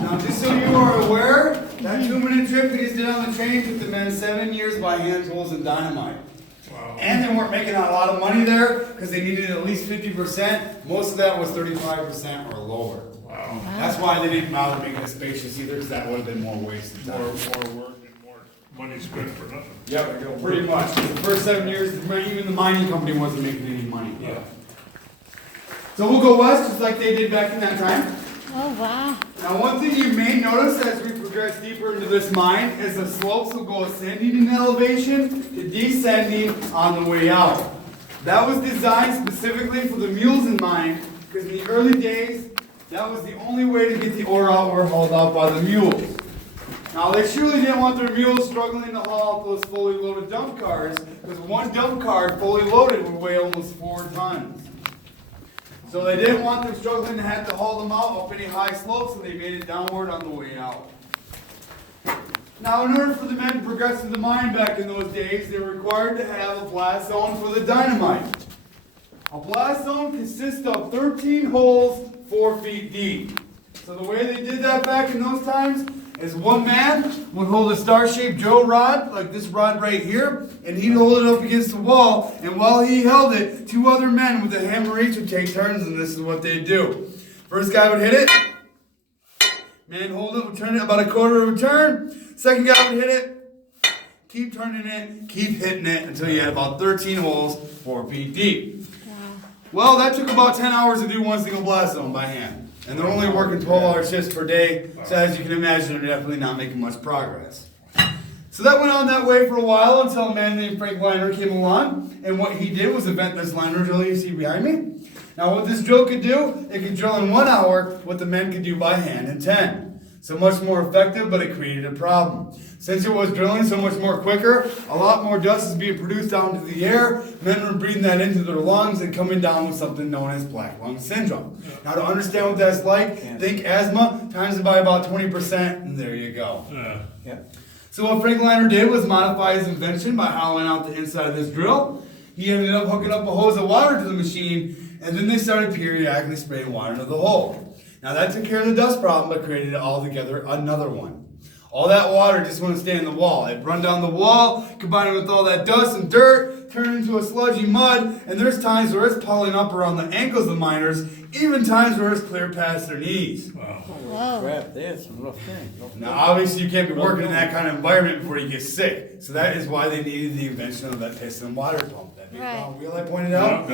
Now, just so you are aware, that 2-minute trip he just did on the train took the men 7 years by hand tools and dynamite. Wow. And they weren't making a lot of money there because they needed at least 50%. Most of that was 35% or lower. Wow. That's why they didn't bother making it spacious either, because that would have been more wasted More time. work and more money spent for nothing. Yep, pretty much. The first 7 years, even the mining company wasn't making any money. Yeah. So we'll go west, just like they did back in that time. Oh, wow. Now, one thing you may notice as we progress deeper into this mine is the slopes will go ascending in elevation to descending on the way out. That was designed specifically for the mules in mine, because in the early days, that was the only way to get the ore out or hauled out by the mules. Now, they surely didn't want their mules struggling to haul out those fully loaded dump cars, because one dump car fully loaded would weigh almost 4 tons. So they didn't want them struggling to have to haul them out up any high slopes, so they made it downward on the way out. Now, in order for the men to progress through the mine back in those days, they were required to have a blast zone for the dynamite. A blast zone consists of 13 holes 4 feet deep. So the way they did that back in those times is one man would hold a star-shaped Joe rod, like this rod right here, and he'd hold it up against the wall, and while he held it, 2 other men with a hammer each would take turns, and this is what they'd do. First guy would hit it, man hold it, would turn it about a quarter of a turn, second guy would hit it, keep turning it, keep hitting it, until you had about 13 holes 4 feet deep. Well, that took about 10 hours to do one single blast zone by hand. And they're only working 12-hour shifts per day, so as you can imagine, they're definitely not making much progress. So that went on that way for a while until a man named Frank Liner came along, and what he did was invent this liner drill you see behind me. Now what this drill could do, it could drill in 1 hour what the men could do by hand in 10. So much more effective, but it created a problem. Since it was drilling so much more quicker, a lot more dust is being produced out into the air. Men were breathing that into their lungs and coming down with something known as black lung syndrome. Now to understand what that's like, think asthma, times it by about 20%, and there you go. Yeah. So what Frank Liner did was modify his invention by hollowing out the inside of this drill. He ended up hooking up a hose of water to the machine, and then they started periodically spraying water into the hole. Now that took care of the dust problem, but created altogether another one. All that water just wouldn't stay in the wall. It'd run down the wall, combine it with all that dust and dirt, turn into a sludgy mud, and there's times where it's piling up around the ankles of the miners, even times where it's clear past their knees. Wow. Whoa. Crap, that's some rough thing. Now obviously you can't be working in that kind of environment before you get sick. So that is why they needed the invention of that piston water pump. That big Right. round wheel I pointed out.